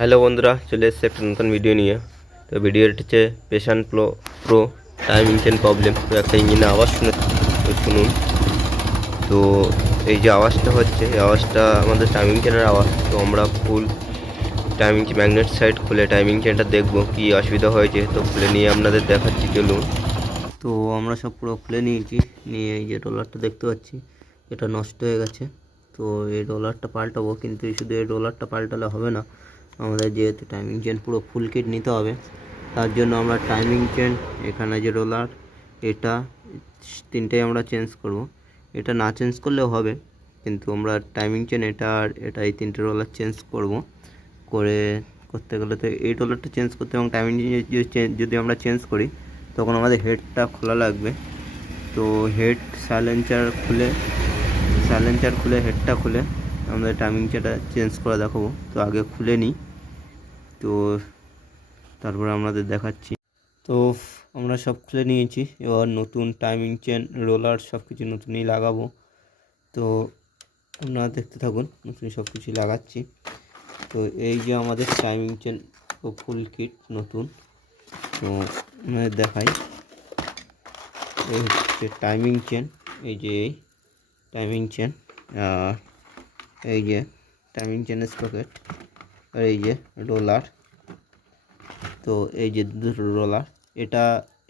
Hello বন্ধুরা, চলে এসেছে একটা নতুন ভিডিও নিয়ে। তো ভিডিওটা হচ্ছে পেশান প্রো টাইমিং চেন প্রবলেম। তো একটা ইঞ্জিনের আওয়াজ শুনুন। তো এই যে আওয়াজটা হচ্ছে, এই আওয়াজটা আমাদের টাইমিং চেনের আওয়াজ। তো আমরা ফুল টাইমিং ম্যাগনেট সাইড খুলে টাইমিং চেনটা দেখবো কি অসুবিধা হয়েছে। তো খুলে নিয়ে আপনাদের দেখাচ্ছি, চলুন। তো আমরা সব পুরো খুলে নিয়েছি। নিয়ে এই যে রোলারটা দেখতে পাচ্ছি, এটা নষ্ট হয়ে গেছে। তো এই রোলারটা পাল্টাবো, কিন্তু শুধু এই রোলারটা পাল্টালে হবে না, আমাদের যেহেতু টাইমিং চেন পুরো ফুল কিট নিতে হবে। তার জন্য আমরা টাইমিং চেন, এখানে যে রোলার, এটা তিনটেই আমরা চেঞ্জ করব। এটা না চেঞ্জ করলেও হবে, কিন্তু আমরা টাইমিং চেন এটা আর এটা এই তিনটে রোলার চেঞ্জ করতে গেলে তো এই রোলারটা চেঞ্জ করতে এবং টাইমিং যদি আমরা চেঞ্জ করি, তখন আমাদের হেডটা খোলা লাগবে। তো হেড সাইলেন্সার খুলে হেডটা খুলে আমাদের টাইমিং চেনটা চেঞ্জ করে দেখাবো। তো আগে খুলে নিই, তো তারপরে আপনাদের দেখাচ্ছি। তো আমরা সব খুলে নিয়েছি, এবার নতুন টাইমিং চেন রোলার সব কিছু নতুনই লাগাবো। তো আপনারা দেখতে থাকুন, নতুন সব কিছু লাগাচ্ছি। তো এই যে আমাদের টাইমিং চেন ফুল কিট নতুন, তো আপনাদের দেখাই। এই হচ্ছে টাইমিং চেন, এই যে এই টাইমিং চেন, আর এই যে টাইমিং চেনের সকেট, আর এই যে রোলার। তো এই যে দুটো রোলার, এটা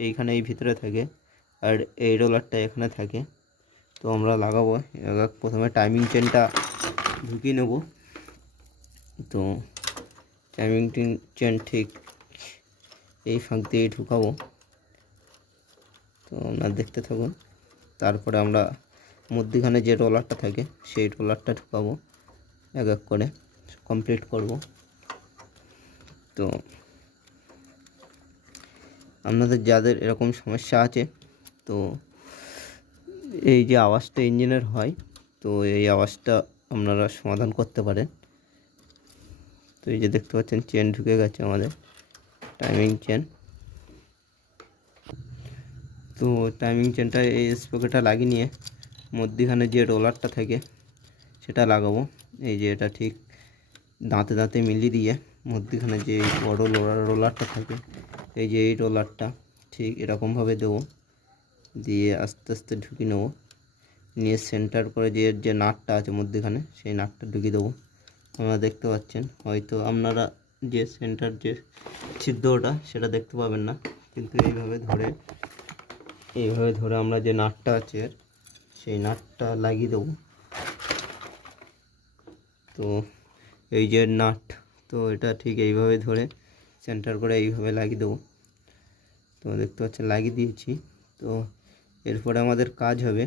এইখানে এই ভিতরে থাকে, আর এই রোলারটা এখানে থাকে। তো আমরা লাগাবো। এবার প্রথমে টাইমিং চেনটা ঢুকিয়ে নেব। তো টাইমিং চেন ঠিক এই ফাঁক দিয়েই ঢুকাবো। তো আপনারা দেখতে থাকুন। তারপরে আমরা মধ্যখানে যে রোলারটা থাকে সেই রোলারটা ঢুকাবো, এক এক করে কমপ্লিট করব। তো আপনাদের যাদের এরকম সমস্যা আছে, তো এই যে আওয়াজটা ইঞ্জিনের হয়, তো এই আওয়াজটা আপনারা সমাধান করতে পারেন। তো এই যে দেখতে পাচ্ছেন চেন ঢুকে গেছে আমাদের টাইমিং চেন। তো টাইমিং চেনটা এই স্পকেটটা লাগিয়ে নিয়ে মধ্যখানে যে রোলারটা থাকে সেটা লাগাবো। এই যে এটা ঠিক দাঁতে দাঁতে মিলিয়ে দিয়ে মধ্যখানে যে বড় রোলারটা থাকে, এই যে এই রোলারটা ঠিক এরকমভাবে দেবো, দিয়ে আস্তে আস্তে ঢুকিয়ে নেবো। নিয়ে সেন্টার করে যে নাটটা আছে মধ্যখানে, সেই নাটটা ঢুকিয়ে দেবো। আপনারা দেখতে পাচ্ছেন, হয়তো আপনারা যে সেন্টার যে ছিদ্রটা সেটা দেখতে পাবেন না, কিন্তু এইভাবে ধরে আমরা যে নাটটা আছে সেই নাটটা লাগিয়ে দেবো। তো এই যে নাট, তো এটা ঠিক এইভাবে ধরে সেন্টার করে এইভাবে লাগিয়ে দেবো। তো দেখতে পাচ্ছেন লাগিয়ে দিয়েছি। তো এরপরে আমাদের কাজ হবে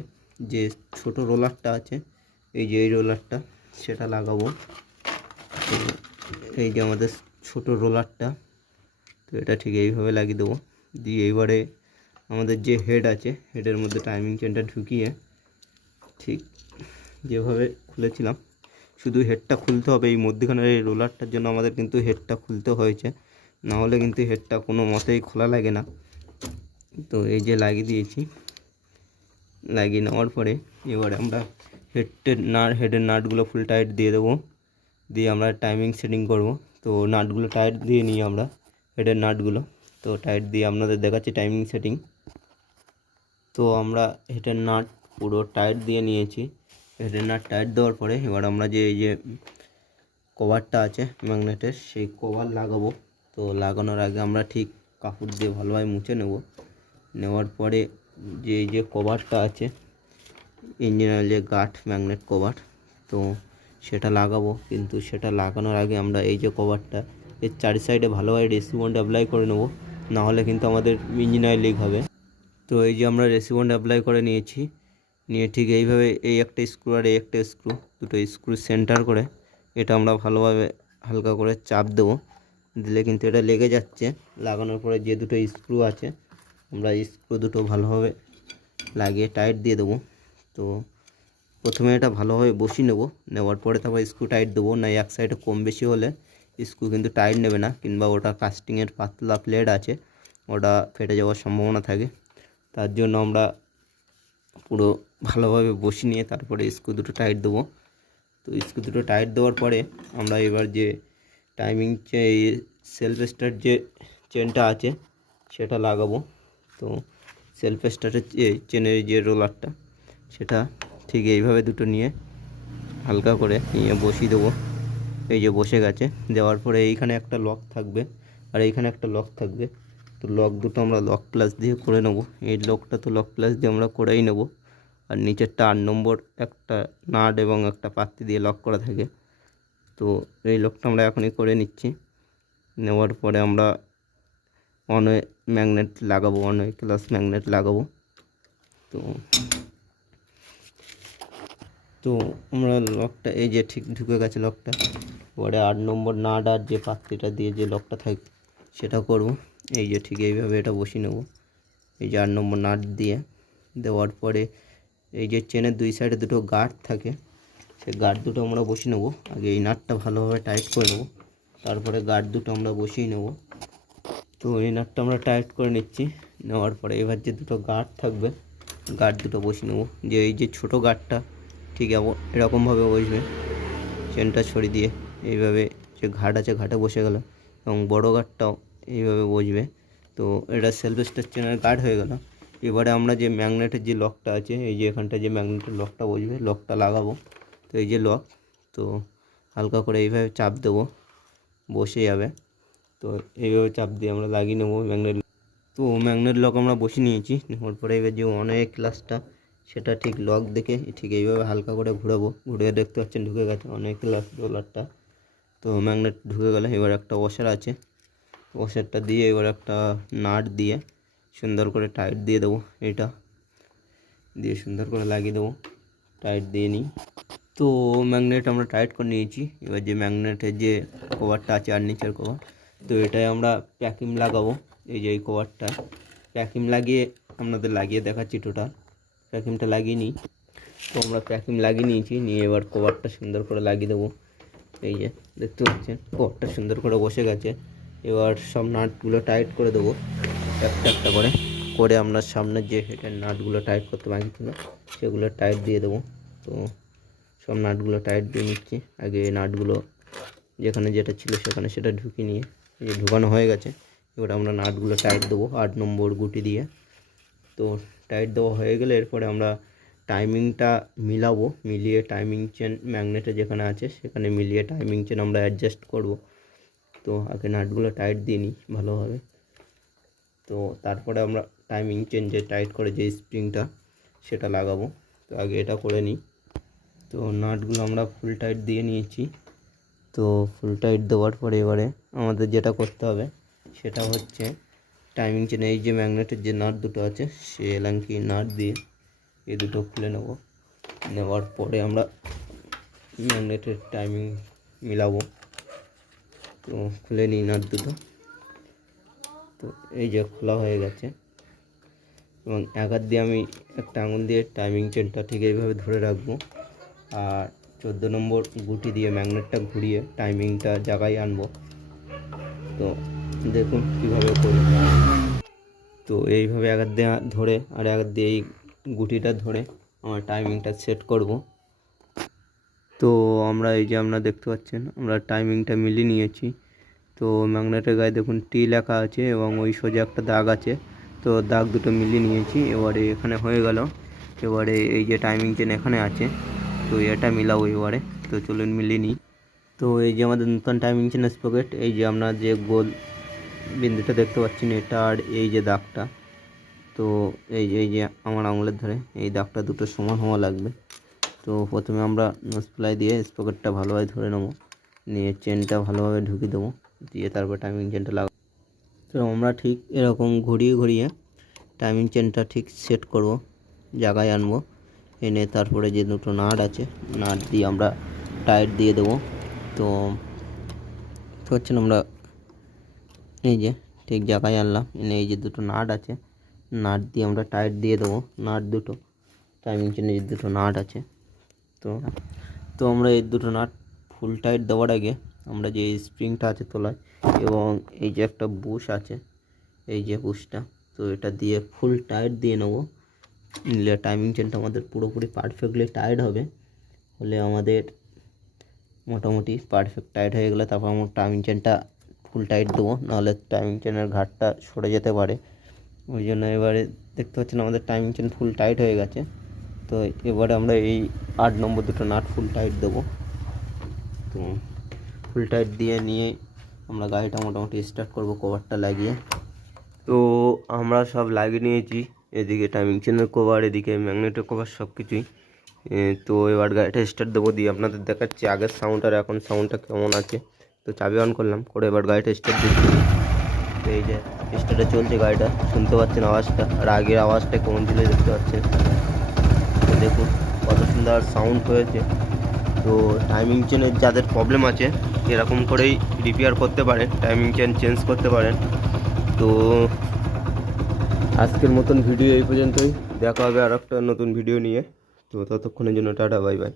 যে ছোট রোলারটা আছে, এই যে এই রোলারটা, সেটা লাগাবো। তো এই যে আমাদের ছোট রোলারটা, তো এটা ঠিক এইভাবে লাগিয়ে দেবো। দিয়ে এইবারে আমাদের যে হেড আছে, হেডের মধ্যে টাইমিং চেনটা ঢুকিয়ে ঠিক যেভাবে খুলেছিলাম, শুধু হেডটা খুলতে হবে। এই মধ্যখানের এই রোলারটার জন্য আমাদের কিন্তু হেডটা খুলতে হয়েছে, না হলে কিন্তু হেডটা কোনো মতেই খোলা লাগে না। তো এই যে লাগিয়ে দিয়েছি। লাগিয়ে নেওয়ার পরে এবারে আমরা হেডের নাটগুলো ফুল টাইট দিয়ে দেবো, দিয়ে আমরা টাইমিং সেটিং করব। তো নাটগুলো টাইট দিয়ে নিই আমরা, হেডের নাটগুলো তো টাইট দিয়ে আপনাদের দেখাচ্ছি টাইমিং সেটিং। তো আমরা হেডের নাট পুরো টাইট দিয়ে নিয়েছি। হেডের নাট টাইট দেওয়ার পরে এবার আমরা যে এই যে কভারটা আছে ম্যাগনেটের, সেই কভার লাগাবো। তো লাগানোর আগে আমরা ঠিক কাপড় দিয়ে ভালোভাবে মুছে নেওয়ার পরে যে এই যে কভারটা আছে ইঞ্জিন অয়েলের গার্ড ম্যাগনেট কভার, তো সেটা লাগাবো। কিন্তু সেটা লাগানোর আগে আমরা এই যে কভারটা এর চারি সাইডে ভালোভাবে রেসিবন্ড অ্যাপ্লাই করে নেব, না হলে কিন্তু আমাদের ইঞ্জিন অয়েল লিক হবে। তো এই যে আমরা রেসিবন্ড অ্যাপ্লাই করে নিয়েছি। নিয়ে ঠিক এইভাবে এই একটা স্ক্রু আর এই একটা স্ক্রু, দুটো স্ক্রু সেন্টার করে এটা আমরা ভালোভাবে হালকা করে চাপ দেবো। দিলে কিন্তু এটা লেগে যাচ্ছে। লাগানোর পরে যে দুটো স্ক্রু আছে, আমরা স্ক্রু দুটো ভালোভাবে লাগিয়ে টাইট দিয়ে দেবো। তো প্রথমে এটা ভালোভাবে বসিয়ে নেওয়ার পরে তারপর স্ক্রু টাইট দেবো, না এক সাইডে কম বেশি হলে স্ক্রু কিন্তু টাইট নেবে না, কিংবা ওটা কাস্টিংয়ের পাতলা প্লেট আছে, ওটা ফেটে যাওয়ার সম্ভাবনা থাকে। তার জন্য আমরা পুরো ভালোভাবে বসিয়ে নিয়ে তারপরে স্ক্রু দুটো টাইট দেবো। তো স্ক্রু দুটো টাইট দেওয়ার পরে আমরা এবার যে টাইমিং সেলফ স্টার্ট যে চেনটা আছে সেটা লাগাবো। তো সেলফ স্টার্টের চেনের যে রোলারটা সেটা ঠিক এইভাবে দুটো নিয়ে হালকা করে নিয়ে বসিয়ে দেবো। এই যে বসে গেছে, দেওয়ার পরে এইখানে একটা লক থাকবে আর এইখানে একটা লক থাকবে। তো লক দুটো আমরা লক প্লাস দিয়ে করে নেব। এই লকটা তো লক প্লাস দিয়ে আমরা করেই নেব। আর নিচেরটা 8 নম্বর একটা নাট এবং একটা পাত্তি দিয়ে লক করা থাকে। তো এই লকটা আমরা এখনই করে নিচ্ছি। নেওয়ার পরে আমরা অনওয়ে ম্যাগনেট লাগাবো, অনওয়ে ক্লাস ম্যাগনেট লাগাবো। তো তো আমরা লকটা এই যে ঠিক ঢুকে গেছে লকটা, পরে 8 নম্বর নাট আর যে পাত্তিটা দিয়ে যে লকটা থাকে সেটা করব। এই যে ঠিক এইভাবে এটা বসিয়ে নেব, এই যে 8 নম্বর নাট দিয়ে। দেওয়ার পরে এই যে চেনের দুই সাইডে দুটো গার্ড থাকে, সেই গার্ড দুটো আমরা বসিয়ে নেব। আগে এই নাটটা ভালোভাবে টাইট করে নেব, তারপরে গার্ড দুটো আমরা বসিয়ে নেব। তো এই নাটটা আমরা টাইট করে নিচ্ছি। নেওয়ার পরে এবার যে দুটো গার্ড থাকবে গার্ড দুটো বসিয়ে নেব। যে এই যে ছোটো গার্ডটা ঠিক এরকমভাবে বসবে, চেনটা ছড়িয়ে দিয়ে এইভাবে যে ঘাট আছে ঘাটে বসে গেল, এবং বড় গার্ডটাও এইভাবে বসবে। তো এটা সেলফ স্টার্ট চেনের গার্ড হয়ে গেল। এবারে আমরা যে ম্যাগনেটের যে লকটা আছে, এই যে এখানটা যে ম্যাগনেটের লকটা বসবে, লকটা লাগাবো। তো এই যে লক, তো হালকা করে এইভাবে চাপ দেবো, বসে যাবে। তো এইভাবে চাপ দিয়ে আমরা লাগিয়ে নেবো ম্যাগনেট। তো ম্যাগনেট লক আমরা বসিয়ে নিয়েছি। নেওয়ার পরে এবার যে অনেক ক্লাসটা সেটা ঠিক লক দেখে ঠিক এইভাবে হালকা করে ঘুরাবো। ঘুরে দেখতে পাচ্ছেন ঢুকে গেছে অনেক ক্লাস রোলারটা। তো ম্যাগনেট ঢুকে গেলে এবার একটা ওয়াশার আছে, ওয়াশারটা দিয়ে এবার একটা নাট দিয়ে সুন্দর করে টাইট দিয়ে দেবো। এটা দিয়ে সুন্দর করে লাগিয়ে দেবো, টাইট দিয়ে নিই। তো ম্যাগনেট আমরা টাইট করে নিয়েছি। এবার যে ম্যাগনেটের যে কভারটা আছে আর নিচের কভার, তো এটাই আমরা প্যাকিং লাগাবো। এই যে এই কভারটা প্যাকিং লাগিয়ে আপনাদের লাগিয়ে দেখাচ্ছি। টোটাল প্যাকিংটা লাগিয়ে নিই। তো আমরা প্যাকিং লাগিয়ে নিয়েছি, নিয়ে এবার কভারটা সুন্দর করে লাগিয়ে দেবো। এই যে দেখতে পাচ্ছেন কভারটা সুন্দর করে বসে গেছে। এবার সব নাটগুলো টাইট করে দেবো একটা একটা করে করে আমরা সামনের যে হেডের নাটগুলো টাইট করতে বাকি ছিল সেগুলো টাইট দিয়ে দেবো। তো সব নাটগুলো টাইট দিয়ে নিচ্ছি। আগে নাটগুলো যেখানে যেটা ছিল সেখানে সেটা ঢুকিয়ে নিয়ে এই যে ঢুকানো হয়ে গেছে। এবার আমরা নাটগুলো টাইট দেবো 8 নম্বর গুটি দিয়ে। তো টাইট দেওয়া হয়ে গেলে এরপরে আমরা টাইমিংটা মিলাবো, মিলিয়ে টাইমিং চেন ম্যাগনেটে যেখানে আছে সেখানে মিলিয়ে টাইমিং চেন আমরা অ্যাডজাস্ট করব। তো আগে নাটগুলো টাইট দিয়ে নিই ভালোভাবে। তো তারপরে আমরা টাইমিং চেন যে টাইট করে যে স্প্রিংটা সেটা লাগাবো। তো আগে এটা করে নিই। তো নাটগুলো আমরা ফুল টাইট দিয়ে নিয়েছি। তো ফুল টাইট দেওয়ার পরে এবারে আমাদের যেটা করতে হবে সেটা হচ্ছে টাইমিং চেনে এই যে ম্যাগনেটের যে নাট দুটো আছে সে এলাঙ্কি নাট দিয়ে এই দুটো খুলে নেব। নেওয়ার পরে আমরা ম্যাগনেটের টাইমিং মিলাবো। তো খুলে নিই নাট দুটো। তো এই যে খোলা হয়ে গেছে, এবং এক হাত দিয়ে আমি একটা আঙুল দিয়ে টাইমিং চেনটা ঠিক এইভাবে ধরে রাখবো, আর 14 নম্বর গুটি দিয়ে ম্যাগনেটটা ঘুরিয়ে টাইমিংটা জায়গায় আনবো। তো দেখুন কীভাবে করি। তো এইভাবে এক হাত দিয়ে ধরে আর এক হাত দিয়ে এই গুটিটা ধরে আমার টাইমিংটা সেট করব। তো আমরা এই যে আপনারা দেখতে পাচ্ছেন আমরা টাইমিংটা মিলিয়ে নিয়েছি। তো ম্যাগনেটের গায়ে দেখুন টি লেখা আছে এবং ওই সোজা একটা দাগ আছে। তো দাগ দুটো মিলিয়ে নিয়েছি। এবারে এখানে হয়ে গেল। এবারে এই যে টাইমিং চেন এখানে আছে, তো এটা মিলাবো এবারে। তো চলুন মিলিয়ে নিই। তো এই যে আমাদের নতুন টাইমিং চেন স্পকেট, এই যে আপনার যে গোল বিন্দুটা দেখতে পাচ্ছেন এটা আর এই যে দাগটা, তো এই যে আমার আঙুলের ধরে এই দাগটা দুটো সমান হওয়া লাগবে। তো প্রথমে আমরা নোজ প্লাই দিয়ে স্পকেটটা ভালোভাবে ধরে নেবো, নিয়ে চেনটা ভালোভাবে ঢুকিয়ে দেবো, দিয়ে তারপর টাইমিং চেনটা লাগাবো। তো আমরা ঠিক এরকম ঘুরিয়ে ঘুরিয়ে টাইমিং চেনটা ঠিক সেট করব, জায়গায় আনবো। এনে তারপরে যে দুটো নাট আছে নাট দিয়ে আমরা টাইট দিয়ে দেবো। তো হচ্ছে আমরা এই যে ঠিক জায়গায় আনলাম, এনে এই যে দুটো নাট আছে নাট দিয়ে আমরা টাইট দিয়ে দেবো। নাট দুটো টাইমিং চেনে যে দুটো নাট আছে, তো তো আমরা এই দুটো নাট ফুল টাইট দেওয়ার আগে আমরা যে স্প্রিংটা আছে তোলায় এবং এই যে একটা বুশ আছে এই যে বুশটা, তো এটা দিয়ে ফুল টাইট দিয়ে নেবো। নিলে টাইমিং চেনটা আমাদের পুরোপুরি পারফেক্টলি টাইট হবে। হলে আমাদের মোটামুটি পারফেক্ট টাইট হয়ে গেলে তারপর আমরা টাইমিং চেনটা ফুল টাইট দেবো, নাহলে টাইমিং চেনের ঘাটটা সরে যেতে পারে। ওই জন্য এবারে দেখতে পাচ্ছেন আমাদের টাইমিং চেন ফুল টাইট হয়ে গেছে। তো এবারে আমরা এই 8 নম্বর দুটো নাট ফুল টাইট দেবো। তো ফুল টাইট দিয়ে নিয়ে আমরা গাড়িটা মোটামুটি স্টার্ট করব কভারটা লাগিয়ে। তো আমরা সব লাগিয়ে নিয়েছি, এদিকে টাইমিং চেনের কভার, এদিকে ম্যাগনেটের কভার, সব কিছুই। তো এবার গাড়িটা স্টার্ট দেবো, দিয়ে আপনাদের দেখাচ্ছি আগের সাউন্ড আর এখন সাউন্ডটা কেমন আছে। তো চাবি অন করলাম, করে এবার গাড়িটা স্টার্ট দিচ্ছি। তো এই যে স্টার্টে চলছে গাড়িটা, শুনতে পাচ্ছেন আওয়াজটা, আর আগের আওয়াজটা কেমন ছিল দেখতে পাচ্ছেন। তো দেখুন কত সুন্দর সাউন্ড হয়েছে। তো টাইমিং চেনের যাদের প্রবলেম আছে এরকম করেই রিপেয়ার করতে পারেন, টাইমিং চেন চেঞ্জ করতে পারেন। তো আজকের মতন ভিডিও এই পর্যন্তই, দেখা হবে আর একটা নতুন ভিডিও নিয়ে। তো ততক্ষণের জন্য টাটা, বাই বাই।